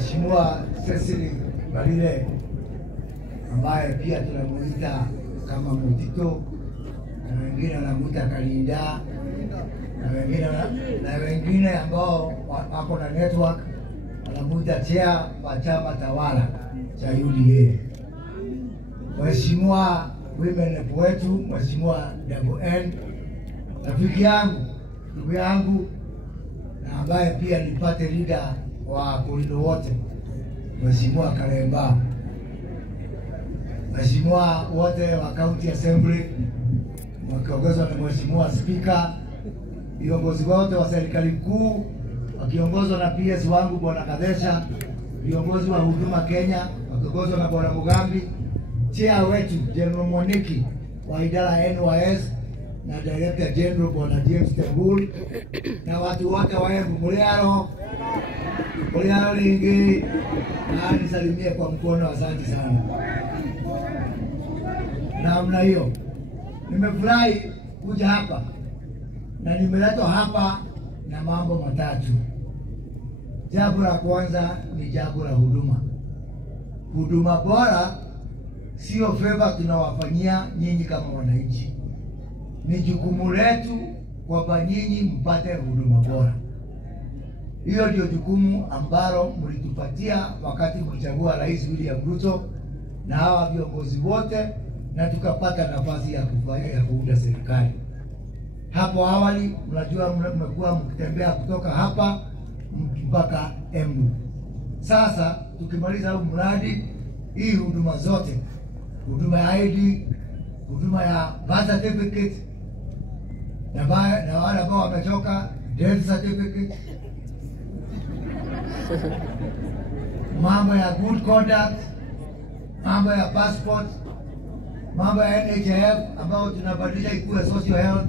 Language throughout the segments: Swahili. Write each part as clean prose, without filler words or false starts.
Mheshimiwa Cecily Mbarire ambaye pia tunamuita kama Mutito na wengine wanamuita Kalinda na wengine ambao wako na network wanamuita chair wa chama tawala cha UDA. Mheshimiwa women rep wetu, Mheshimiwa WN, rafiki yangu, ndugu yangu na ambaye pia ni party leader wa korido wote, Mheshimiwa Kalemba, Mheshimiwa wote wa County Assembly wakiongozwa na Mheshimiwa Speaker, viongozi wote wa serikali kuu wakiongozwa na PS wangu Bwana Kadesha, viongozi wa Huduma Kenya wakiongozwa na Bwana Mugambi, chair wetu General Moniki wa idara ya NYS na Director General Bwana James Tembul na watu wote wa Muliaro lingi na nisalimie kwa mkono, asante sana. Namna hiyo nimefurahi kuja hapa na nimeletwa hapa na mambo matatu. Jambo la kwanza ni jambo la huduma. Huduma bora sio favor tunawafanyia nyinyi kama wananchi. Ni jukumu letu kwamba nyinyi mpate huduma bora. Hiyo ndio jukumu ambalo mlitupatia wakati mlichagua Rais William Ruto na hawa viongozi wote, na tukapata nafasi ya kuunda serikali. Hapo awali mnajua mmekuwa mkitembea kutoka hapa mpaka Embu. Sasa tukimaliza huu mradi, hii huduma zote, huduma ya ID, huduma ya birth certificate, na wale ambao wametoka death certificate, mambo ya good conduct, mambo ya passport, mambo ya NHIF ambao tunabadilisha ikuwe social health,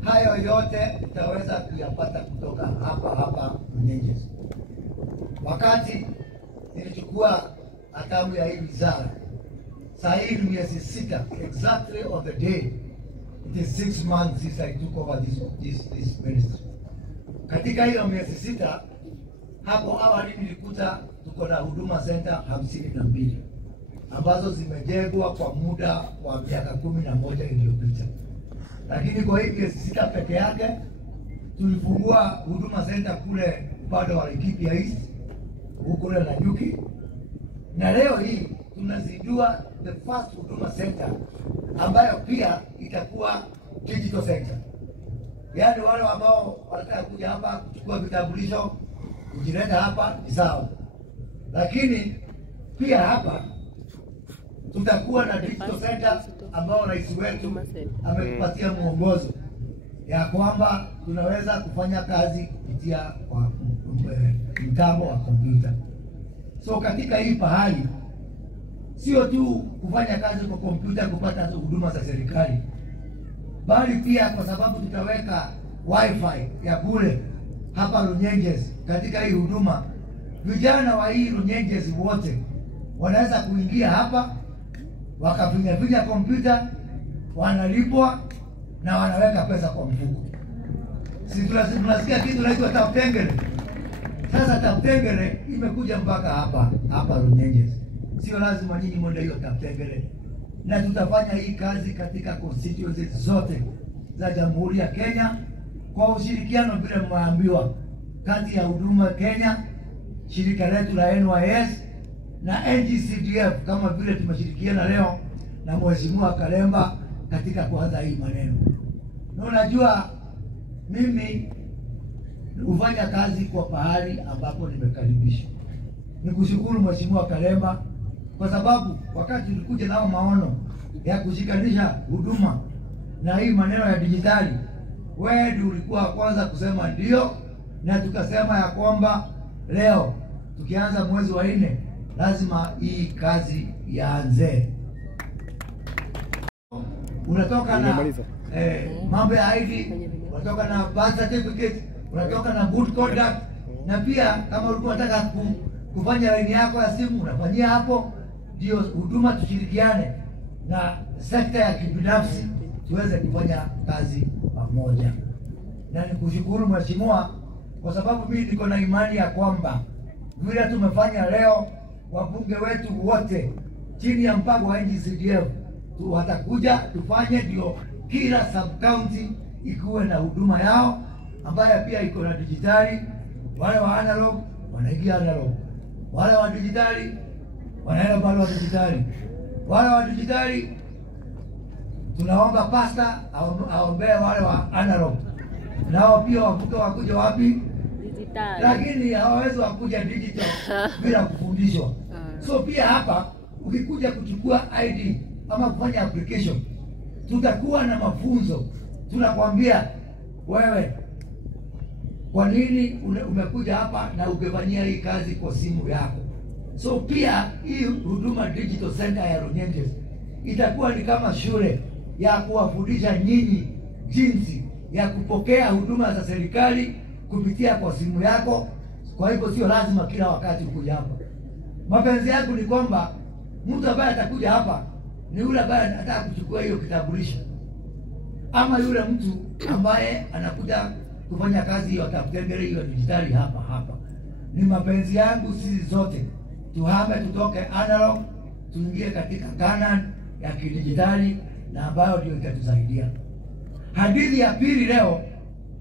hayo yote tutaweza kuyapata kutoka hapa Runyenjes. Wakati nilichukua hatamu ya hii wizara, saa hii ni miezi 6, exactly on the day it is 6 months since I took over this ministry. Katika hiyo miezi 6, hapo awali nilikuta tuko na huduma center 52 ambazo zimejengwa kwa muda wa miaka 11 iliyopita. Lakini kwa hii miezi 6 peke yake tulifungua huduma center kule upande wa Laikipia East, huko na Nanyuki, na leo hii tunazindua the first huduma center ambayo pia itakuwa digital center. Yaani wale ambao wanataka kuja hapa kuchukua vitambulisho kujileta hapa ni sawa, lakini pia hapa tutakuwa na digital center ambao rais wetu ametupatia mwongozo ya kwamba tunaweza kufanya kazi kupitia kwa mtambo wa kompyuta. So katika hii pahali sio tu kufanya kazi kwa kompyuta kupata huduma za serikali, bali pia kwa sababu tutaweka wifi ya bure hapa Runyenjes. Katika hii huduma, vijana wa hii Runyenjes wote wanaweza kuingia hapa wakafinya kompyuta, wanalipwa na wanaweka pesa kwa mfuko. Si tunasikia kitu inaitwa Taptengele. Sasa Taptengele imekuja mpaka hapa Runyenjes. Sio lazima nyinyi mwende hiyo Taptengele. Na tutafanya hii kazi katika constituencies zote za Jamhuri ya Kenya kwa ushirikiano vile mmeambiwa kati ya Huduma Kenya, shirika letu la NYS na NGCDF, kama vile tumeshirikiana leo na Mheshimiwa Kalemba katika kuanza hii maneno. Na unajua mimi hufanya kazi kwa pahali ambapo nimekaribishwa. Nikushukuru Mheshimiwa Kalemba kwa sababu wakati tulikuja nao maono ya kushikanisha huduma na hii maneno ya dijitali, wewe ndio ulikuwa kwanza kusema ndio, na tukasema ya kwamba leo tukianza mwezi wa 4 lazima hii kazi yaanze. Unatoka na mambo ya ID, unatoka na birth certificate, unatoka na good conduct, na pia kama ulikuwa unataka kufanya line yako ya simu unafanyia hapo. Ndio huduma, tushirikiane na sekta ya kibinafsi tuweze kufanya kazi pamoja. Na nikushukuru Mheshimiwa kwa sababu mimi niko na imani ya kwamba vile tumefanya leo. Wabunge wetu wote chini ya mpango wa NG-CDF watakuja tufanye, ndio kila sub county ikuwe na huduma yao ambayo pia iko na dijitali. Wale wa analog wanaingia analog, wale wa dijitali wanaenda pale wa dijitali, wale wa dijitali tunaomba pasta aombee wale wa analog, nao pia wakuja wapi? Dijitali. Lakini hawawezi wakuja digital bila kufundishwa. So pia hapa ukikuja kuchukua ID ama kufanya application, tutakuwa na mafunzo. Tunakwambia wewe, kwa nini umekuja hapa na ukifanyia hii kazi kwa simu yako. So pia hii huduma digital center ya Runyenjes itakuwa ni kama shule ya kuwafundisha nyinyi jinsi ya kupokea huduma za serikali kupitia kwa simu yako. Kwa hivyo sio lazima kila wakati kuja hapa. Mapenzi yangu ni kwamba mtu ambaye atakuja hapa ni yule ambaye anataka kuchukua hiyo kitambulisho, ama yule mtu ambaye anakuja kufanya kazi hiyo atapendele hiyo dijitali hapa. Ni mapenzi yangu sisi zote tuhame, tutoke analog tuingie katika Canaan ya kidijitali, na ambayo ndio itatusaidia. Hadithi ya pili leo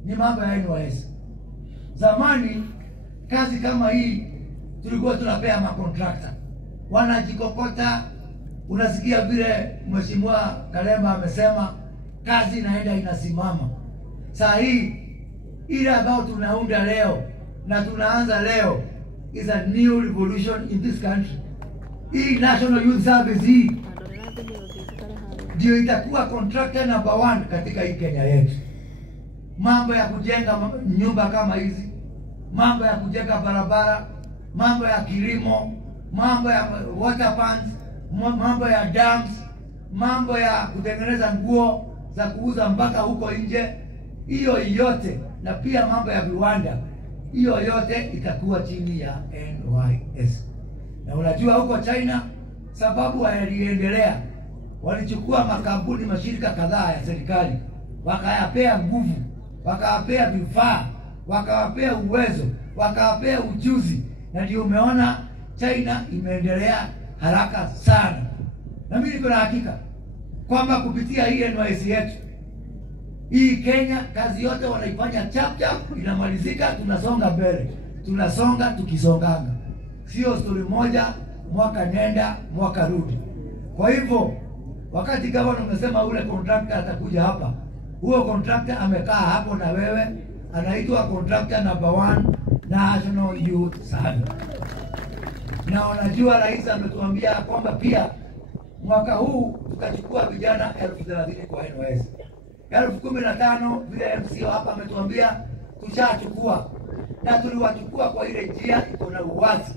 ni mambo ya NYS. Zamani kazi kama hii tulikuwa tunapea makontrakta wanajikokota. Unasikia vile Mheshimiwa Kalemba amesema kazi inaenda inasimama. Saa hii ile ambayo tunaunda leo na tunaanza leo is a new revolution in this country. Hii National Youth Service hii ndio itakuwa contractor number 1 katika hii Kenya yetu. Mambo ya kujenga nyumba kama hizi, mambo ya kujenga barabara, mambo ya kilimo, mambo ya water pans, mambo ya dams, mambo ya kutengeneza nguo za kuuza mpaka huko nje, hiyo yote, na pia mambo ya viwanda, hiyo yote itakuwa chini ya NYS. Na unajua huko China sababu waliendelea, walichukua makampuni, mashirika kadhaa ya serikali, wakayapea nguvu, wakawapea vifaa, wakawapea uwezo, wakawapea ujuzi, na ndio umeona China imeendelea haraka sana. Na mimi niko na hakika kwamba kupitia hii NYS yetu hii Kenya, kazi yote wanaifanya chap inamalizika, tunasonga mbele, tunasonga tukisonganga, sio story moja mwaka nenda mwaka rudi. Kwa hivyo wakati gavana umesema ule contractor atakuja hapa, huo contractor amekaa hapo na wewe, anaitwa contractor number 1 National Youth Service. Na unajua rais ametuambia kwamba pia mwaka huu tutachukua vijana 30,000 kwa NYS. 15,000 vile MCO hapa ametuambia tushachukua, na tuliwachukua kwa ile njia iko na uwazi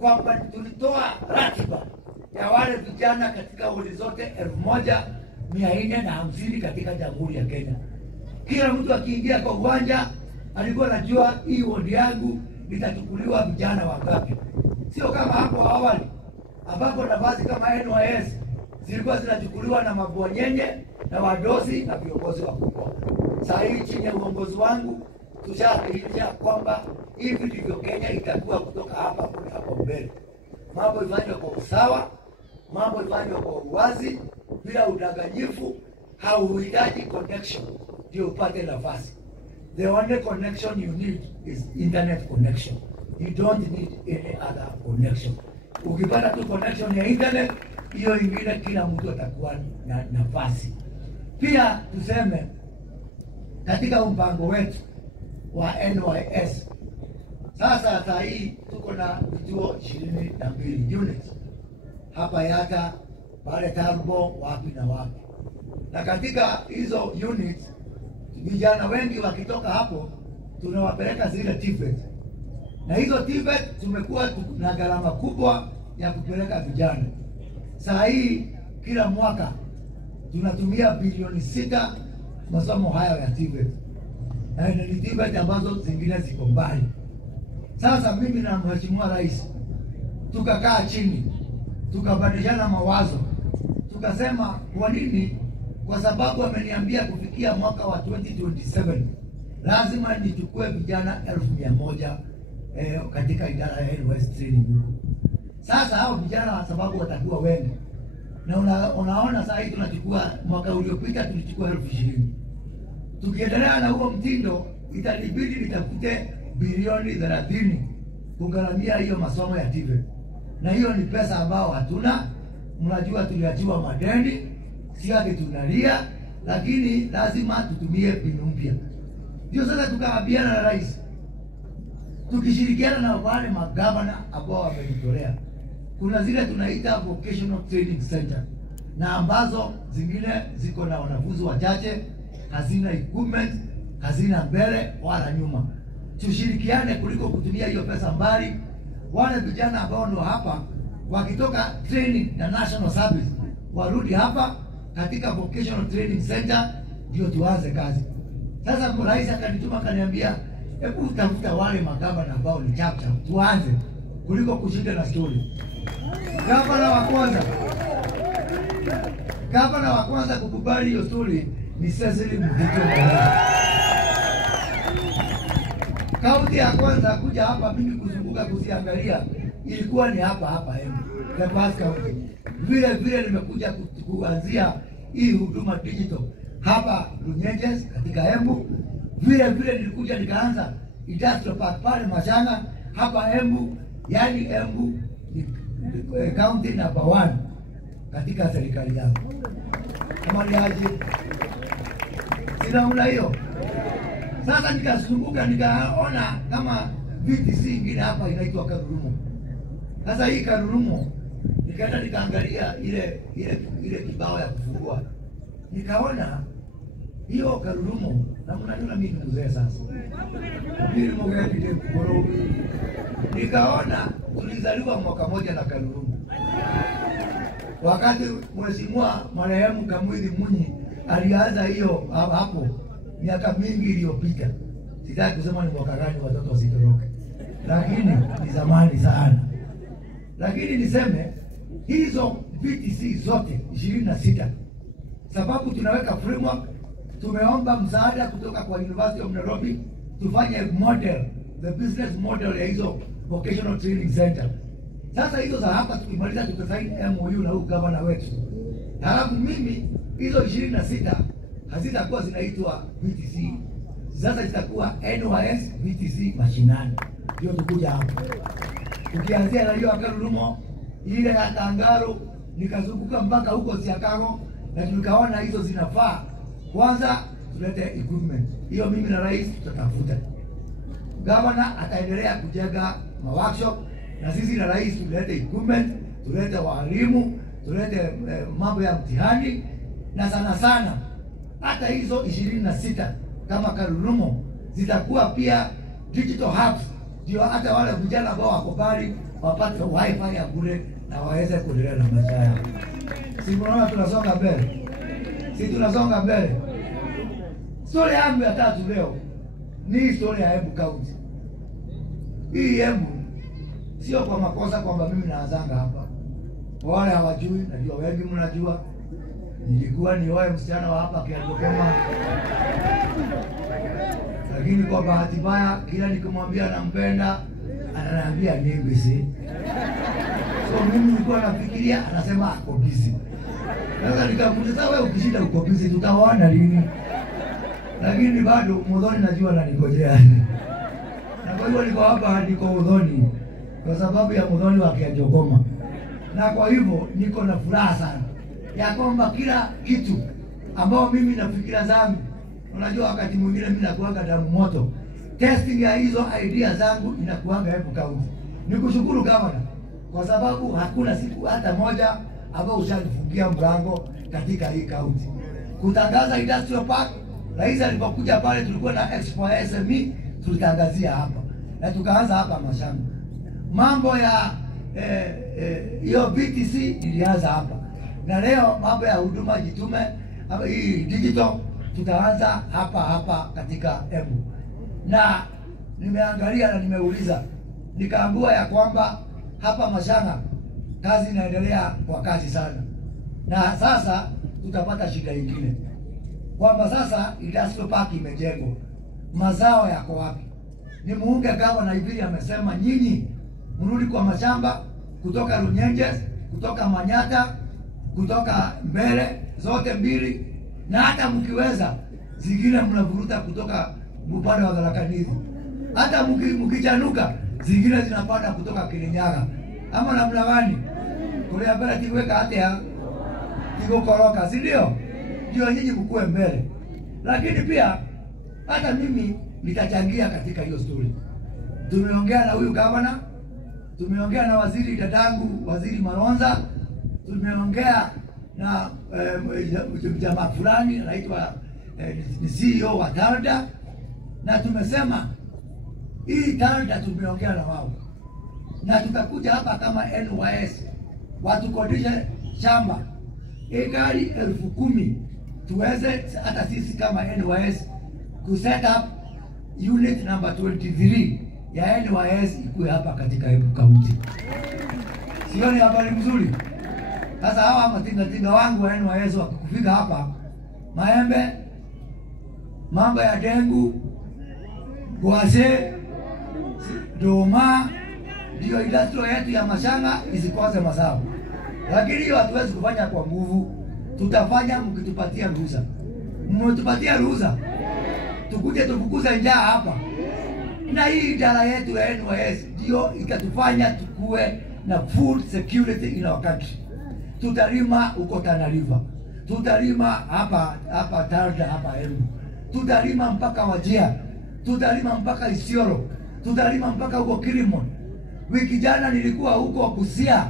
kwamba tulitoa ratiba ya wale vijana katika wodi zote 1,450 katika Jamhuri ya Kenya. Kila mtu akiingia kwa uwanja alikuwa anajua hii wodi yangu itachukuliwa vijana wangapi. Sio kama hapo awali ambapo nafasi kama NYS zilikuwa zinachukuliwa na mabwanyenye na wadosi na viongozi wakubwa. Saa hii chini ya uongozi wangu tushahakikisha kwamba hivi ndivyo Kenya itakuwa kutoka hapa kuja hapo mbele. Mambo ifanywe kwa usawa, mambo ifanywe kwa uwazi, bila udanganyifu. Hauhitaji connection ndio upate nafasi. The only connection you need is internet connection. You don't need any other connection. Ukipata tu connection ya internet, hiyo ingine kila mtu atakuwa na nafasi. Pia tuseme katika mpango wetu wa NYS, sasa saa hii tuko na vituo 22 units hapa Yata, pale Tambo, wapi na wapi. Na katika hizo units vijana wengi wakitoka hapo tunawapeleka zile TVET. Na hizo TVET tumekuwa na gharama kubwa ya kupeleka vijana. Saa hii kila mwaka tunatumia bilioni 6 masomo haya ya TVET. Na ni TVET ambazo zingine ziko mbali. Sasa mimi na Mheshimiwa Rais tukakaa chini, tukabadilishana mawazo, tukasema kwa nini? Kwa sababu ameniambia kufikia mwaka wa 2027 lazima nichukue vijana 1,100 katika idara ya NYS training huko. Sasa hao vijana sababu watakuwa wengi. Na unaona sasa hivi tunachukua, mwaka uliopita tulichukua 20,000. Tukiendelea na huo mtindo itanibidi nitafute bilioni 30 kugharamia hiyo masomo ya TVET. Na hiyo ni pesa ambao hatuna. Mnajua tuliachiwa madeni, si ati tunalia, lakini lazima tutumie mbinu mpya. Ndio sasa tukaambiana na rais, tukishirikiana na wale magavana ambao wamejitolea, kuna zile tunaita vocational training center, na ambazo zingine ziko na wanafunzi wachache, hazina equipment, hazina mbele wala nyuma. Tushirikiane kuliko kutumia hiyo pesa mbali. Wale vijana ambao ndio hapa wakitoka training na national service warudi hapa katika vocational training center ndio tuanze kazi. Sasa rais akanituma akaniambia, hebu utafuta wale magavana ambao ni chapcha tuanze kuliko kushinda na story. Gavana wa kwanza kukubali hiyo story ni Cecily Mutito. Kaunti ya kwanza kuja hapa mimi kuzunguka kuziangalia ilikuwa ni hapa Embu, the first county. Vile nimekuja kuanzia hii huduma digital hapa Runyenjes katika Embu. Vile nilikuja nikaanza industrial park pale Mashanga hapa Embu. Yani Embu ni county number 1 katika serikali yangu. Kama ni aje? Sina hiyo. Sasa nikazunguka nikaona kama VTC ingine hapa inaitwa Karurumo. Sasa hii Karurumo nikaenda nikaangalia ile kibao ya kufungua. Nikaona hiyo Karurumo, na mnajua mimi mzee sasa. Mimi mgeni ndio mkoro. Nikaona tulizaliwa mwaka moja na Karurumo. Wakati mheshimiwa marehemu Kamwidhi Munyi alianza hiyo hapo miaka mingi iliyopita. Sitaki kusema ni mwaka gani watoto wasitoroke, lakini ni zamani sana. Lakini niseme hizo VTC zote 26, sababu tunaweka framework. Tumeomba msaada kutoka kwa University of Nairobi tufanye model, the business model ya hizo vocational training center. Sasa hizo za hapa tukimaliza tutasaini MOU na huyu gavana wetu. Halafu mimi hizo 26 hazitakuwa zinaitwa VTC. Sasa zitakuwa NYS VTC mashinani. Ndio tukuja hapo. Ukianzia na hiyo Karurumo, ile ya Tangaro, nikazunguka mpaka huko Siakago na tukaona hizo zinafaa. Kwanza tulete equipment. Hiyo mimi na rais tutatafuta. Gavana ataendelea kujenga workshop na sisi na rais tulete equipment, tulete walimu, tulete mambo ya mtihani, na sana hata hizo 26 kama Karurumo zitakuwa pia digital hubs, ndio hata wale vijana ambao wako mbali wapate wifi ya bure na waweze kuendelea na maisha yao. Si mnaona tunasonga mbele? Si tunasonga mbele? Story yangu ya tatu leo ni historia ya Embu County. Hii Embu sio kwa makosa kwamba mimi naanzanga hapa. Wale hawajui, najua wengi mnajua. Nilikuwa nioe msichana wa hapa Kiandokema. Lakini kwa bahati mbaya kila nikimwambia nampenda ananiambia ni busy. So mimi nilikuwa nafikiria anasema ako busy. Sasa nikamuuliza wewe ukishinda uko busy tutaona lini? Lakini bado Muthoni najua ananingojea. Na kwa hivyo niko hapa niko Muthoni kwa sababu ya Muthoni wa Kiandokema. Na kwa hivyo niko na furaha sana ya kwamba kila kitu ambao mimi nafikiria zangu, unajua wakati mwingine mimi nakuanga damu moto, testing ya hizo idea zangu inakuanga Embu County. Nikushukuru gavana kwa sababu hakuna siku hata moja ambao ushanifungia mlango katika hii county. Kutangaza industrial park, rais alipokuja pale tulikuwa na expo ya SME, tulitangazia hapa na tukaanza hapa Mashamba. Mambo ya hiyo VTC ilianza hapa. Na leo mambo ya huduma jitume hapa hii digital tutaanza hapa katika Embu. Na nimeangalia na nimeuliza, nikaambiwa ya kwamba hapa Mashanga kazi inaendelea kwa kasi sana. Na sasa tutapata shida nyingine. Kwamba sasa industrial park imejengwa. Mazao yako wapi? ni muunge gavana hivi amesema nyinyi mrudi kwa mashamba kutoka Runyenjes, kutoka Manyata, kutoka Mbere zote mbili, na hata mkiweza zingine mnavuruta kutoka upande wa Tharaka-Nithi. Hata mkichanuka zingine zinapanda kutoka Kirinyaga. Ama namna gani? Kule mbele tiweka hata ya koroka, si ndio? Ndio nyinyi mkue mbele. Lakini pia hata mimi nitachangia katika hiyo story. Tumeongea na huyu gavana, tumeongea na waziri dadangu, waziri Malonza, tumeongea na jamaa fulani anaitwa ni CEO wa Talda, na tumesema hii Talda tumeongea na wao, na tutakuja hapa kama NYS watukodishe shamba ekari 10,000 tuweze hata sisi kama NYS kuset up unit number 23 ya NYS ikuwe hapa katika Embu County. Sio ni habari mzuri? Sasa hawa matinga wangu wa NYS wakifika hapa Maembe, mambo ya dengu, Gwase, Doma, ndio industry yetu ya mashanga isikose mazao. Lakini hiyo hatuwezi kufanya kwa nguvu. Tutafanya mkitupatia ruhusa. Mmetupatia ruhusa, tukuje tufukuze njaa hapa. Na hii idara yetu ya NYS ndio ikatufanya tukue na food security in our country. Tutalima huko Tana River, tutalima hapa Talda, hapa Embu, tutalima mpaka Wajir, tutalima mpaka Isiolo, tutalima mpaka huko Kilimon. Wiki jana nilikuwa huko Busia,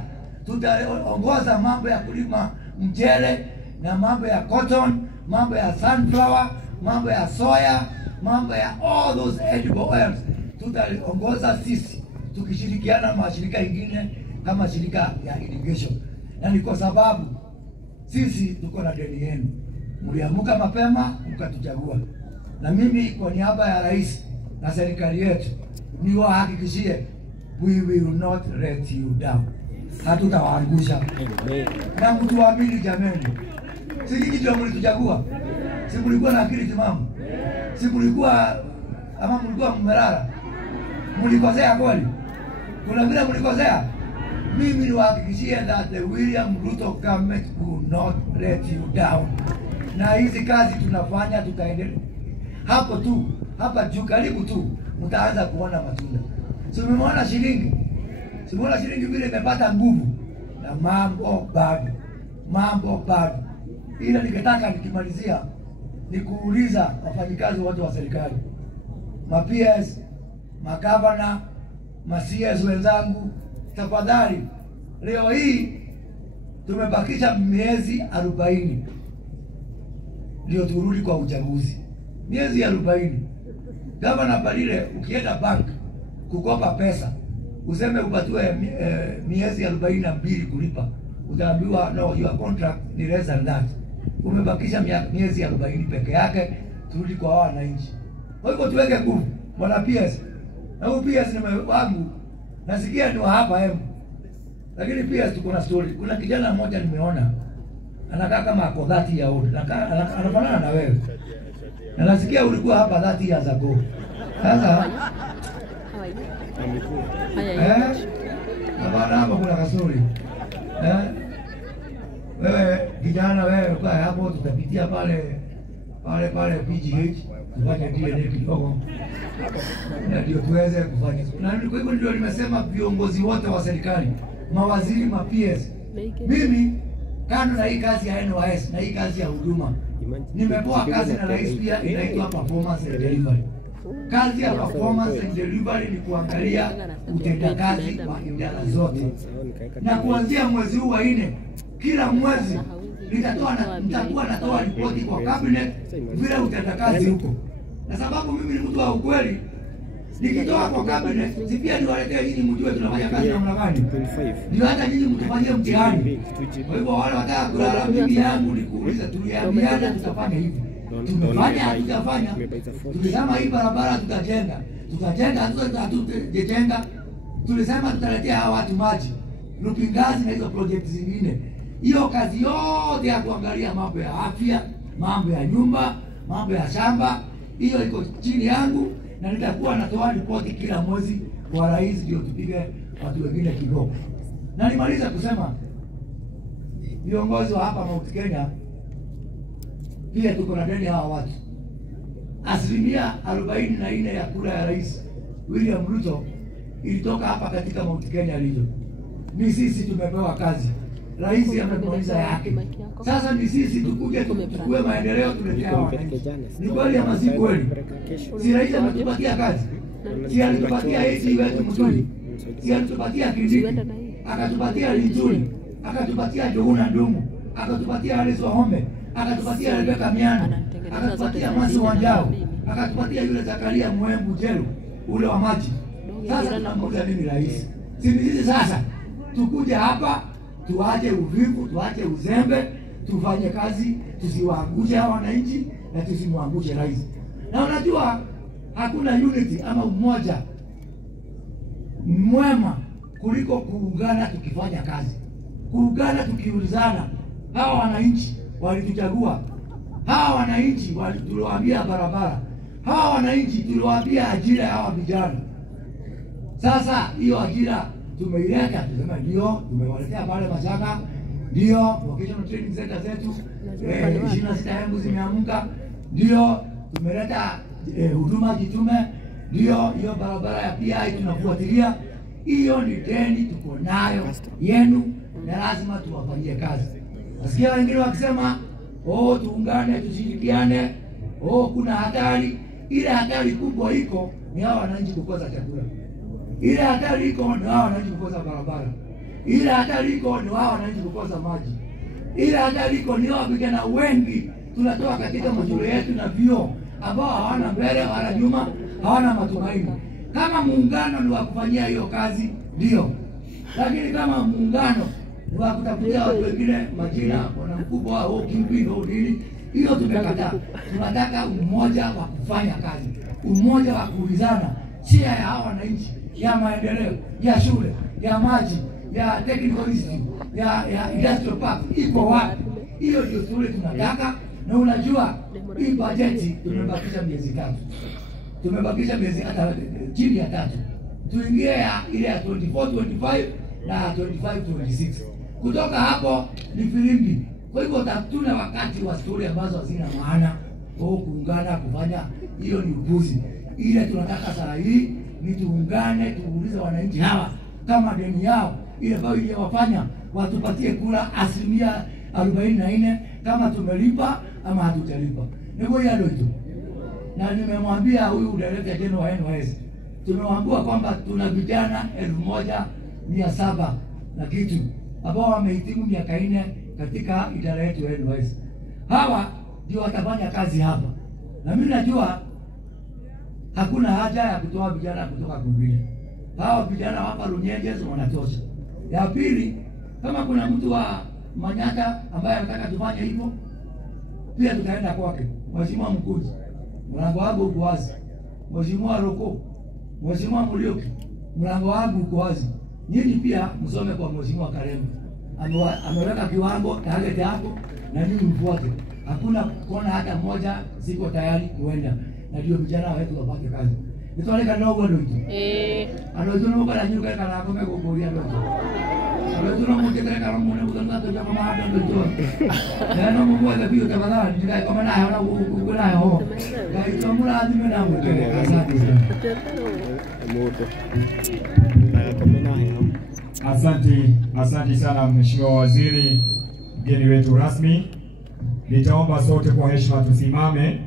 tutaongoza mambo ya kulima mjele na mambo ya cotton, mambo ya sunflower, mambo ya soya, mambo ya all those edible oils. Tutaongoza sisi tukishirikiana na mashirika mengine kama shirika ya irrigation. Na ni kwa sababu sisi tuko na deni yenu. Mliamuka mapema mkatuchagua. Na mimi kwa niaba ya rais na serikali yetu niwahakikishie, we will not let you down. Hatutawaangusha. Na mtuamini jameni. Si nyinyi ndio mlituchagua. Si mlikuwa na akili timamu. Si mlikuwa ama mlikuwa mmerara. Mlikosea kweli? Kuna vile mlikosea? Mimi niwahakikishie that the William Ruto government will not let you down. Na hizi kazi tunafanya tutaendelea. Hapo tu, hapa juu karibu tu mtaanza kuona matunda. So umeona shilingi? Simuona shilingi vile imepata nguvu na mambo bado. Ila ningetaka nikimalizia nikuuliza wafanyikazi wote wa serikali, ma-PS, magavana, ma-CS wenzangu, tafadhali leo hii tumebakisha miezi 40 ndio turudi kwa uchaguzi. Miezi 40. Gavana Balile, ukienda bank kukopa pesa useme upatue miezi 42 kulipa, utaambiwa no, your contract ni less than that. Umebakisha miezi 40 peke yake turudi kwa wananchi. Kwa hivyo tuweke nguvu bwana PS. Na huyu PS ni wangu, nasikia ni wa hapa Embu. Lakini PS tuko na story. Kuna kijana mmoja nimeona anakaa kama ako 30 years old. Anafanana na wewe. Na nasikia ulikuwa hapa 30 years ago. Sasa hapa kuna kasuri. Wewe kijana, wewe kwa hapo tutapitia pale PGH tufanye DNA kidogo na ndio tuweze kufanya. Na kwa hivyo ndio nimesema viongozi wote wa serikali, mawaziri, ma-PS, mimi kando na hii kazi ya NYS na hii kazi ya huduma, nimepewa kazi na rais pia inaitwa performance and delivery. Kazi ya performance and delivery ni kuangalia utendakazi wa idara zote. Na kuanzia mwezi huu wa 4 kila mwezi nitakuwa natoa ripoti kwa cabinet vile utendakazi huko. Na sababu mimi ni mtu wa ukweli, nikitoa kwa cabinet si pia niwaletee nyinyi mjue tunafanya kazi namna gani. Ndio hata nyinyi mtufanyie mtihani. Kwa hivyo wale wataka kulala, mimi yangu ni kuuliza tuliambiana tutafanya hivi. Tumefanya hatujafanya. Tulisema hii barabara tutajenga. Tutajenga. Tulisema tutaletea hawa watu maji, Lupingazi na hizo project zingine. Hiyo kazi yote ya kuangalia mambo ya afya, mambo ya nyumba, mambo ya shamba, hiyo iko chini yangu na nitakuwa natoa ripoti kila mwezi kwa rais ndio tupige watu wengine kidogo. Na nimaliza kusema viongozi wa hapa Mount Kenya pia tuko na deni hawa watu. 44% ya kura ya rais William Ruto ilitoka hapa katika Mount Kenya region. Ni sisi tumepewa kazi. Rais amemaliza yake. Sasa ni sisi tukuje tukue maendeleo tuletea wananchi. Ni kweli ama si kweli? Si rais ametupatia kazi. Si alitupatia hizi wetu mzuri. Si alitupatia Kindiki. Akatupatia Linturi. Akatupatia Njuguna Ndung'u. Akatupatia Alice Wahome. Akatupatia Rebecca Miano. Akatupatia Masi Wanjao. Akatupatia yule Zakaria Mwembu Jelu ule wa maji. Sasa tunamuuliza nini rais? Si sisi sasa tukuje hapa tuache uvivu, tuache uzembe, tufanye kazi, tusiwaangushe hawa wananchi na tusimwangushe rais. Na unajua hakuna unity ama umoja mwema kuliko kuungana tukifanya kazi. Kuungana tukiulizana, hawa wananchi walituchagua. Hawa wananchi tuliwaambia barabara. Hawa wananchi tuliwaambia ajira ya hawa vijana. Sasa hiyo ajira tumeileta, tusema ndio, tumewaletea pale Machaka, ndio vocational training center zetu 26 hembu zimeamka, ndio tumeleta huduma jitume, ndio hiyo barabara ya PI tunafuatilia. Hiyo ni deni tuko nayo yenu na lazima tuwafanyie kazi. Nasikia wengine wakisema tuungane, tushirikiane, kuna hatari. Ile hatari kubwa iko ni hawa wananchi kukosa chakula. Ile hatari iko ni hawa wananchi kukosa barabara. Ile hatari iko ni hawa wananchi kukosa maji. Ile hatari iko ni hawa vijana wengi tunatoa katika mashule yetu na vyuo ambao hawana mbele wala nyuma, hawana matumaini. Kama muungano ni wa kufanyia hiyo kazi, ndio. Lakini kama muungano ni wa kutafutia watu wengine majina, wana mkubwa au kimbi au nini, hiyo tumekataa. Tunataka umoja wa kufanya kazi, umoja wa kuulizana shida ya hawa wananchi, ya maendeleo, ya shule, ya maji, ya technical institute, ya industrial park iko wapi? Hiyo ndio shule tunataka. Na unajua hii bajeti tumebakisha miezi 3. Tumebakisha miezi hata chini ya 3. Tuingie ya ile ya 24-25 na 25-26. Kutoka hapo ni filimbi. Kwa hivyo tatuna wakati wa story ambazo hazina maana kuungana kufanya, hiyo ni upuzi. Ile tunataka saa hii ni tuungane, tuulize wananchi hawa kama deni yao ile ambayo iliyowafanya watupatie kura 44% kama tumelipa ama hatujalipa. Niko hiyo tu. Na nimemwambia huyu director general wa NYS, tumemwambia kwamba tuna vijana 1700 na kitu ambao wamehitimu miaka 4 katika idara yetu ya NYS. Hawa ndio watafanya kazi hapa. Na mimi najua hakuna haja ya kutoa vijana kutoka kwingine. Hawa vijana hapa Runyenjes wanatosha. Ya pili, kama kuna mtu wa Manyata ambaye anataka tufanye hivyo, pia tutaenda kwake. Mheshimiwa Mkuji, mlango wangu uko wazi. Mheshimiwa Roko, Mheshimiwa Mulioki, mlango wangu uko wazi. Nyinyi pia msome kwa Mheshimiwa Karembo. Ameweka kiwango target hapo na nyinyi mfuate. Hakuna kona hata moja siko tayari kuenda. Na ndio vijana wetu wapate kazi. Nitole kandogo ndio. Anojua kwa nyuka kana kama kugoria ndio. Anojua mmoja kana mmoja kutanga tu kama hata ndio. Na mmoja pia tafadhali ndio kama na haona kukula hapo. Ndio tumula adime na mmoja. Asante sana. Asante sana Mheshimiwa Waziri, mgeni wetu rasmi. Nitaomba sote kwa heshima tusimame.